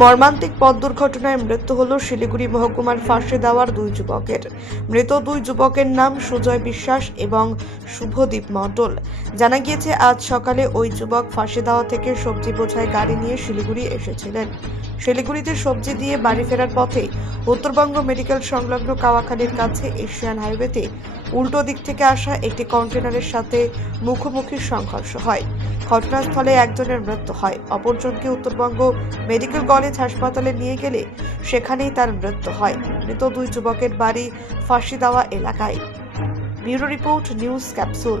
মর্মান্তিক পথ দুর্ঘটনায় মৃত্যু হল শিলিগুড়ি মহকুমার ফাঁসি দেওয়ার দুই যুবকের। মৃত দুই যুবকের নাম সুজয় বিশ্বাস এবং শুভদীপ মণ্ডল। জানা গিয়েছে, আজ সকালে ওই যুবক ফাঁসি দেওয়া থেকে সবজি বোঝায় গাড়ি নিয়ে শিলিগুড়ি এসেছিলেন। শিলিগুড়িতে সবজি দিয়ে বাড়ি ফেরার পথে উত্তরবঙ্গ মেডিকেল সংলগ্ন কাওয়াখালীর কাছে এশিয়ান হাইওয়েতে উল্টো দিক থেকে আসা একটি কন্টেনারের সাথে মুখোমুখি সংঘর্ষ হয়। ঘটনাস্থলে একজনের মৃত্যু হয়। অপরজনকে উত্তরবঙ্গ মেডিকেল কলেজ হাসপাতালে নিয়ে গেলে সেখানেই তার মৃত্যু হয়। মৃত দুই যুবকের বাড়ি ফাঁসি দেওয়া এলাকায়। Bureau report, news capsule.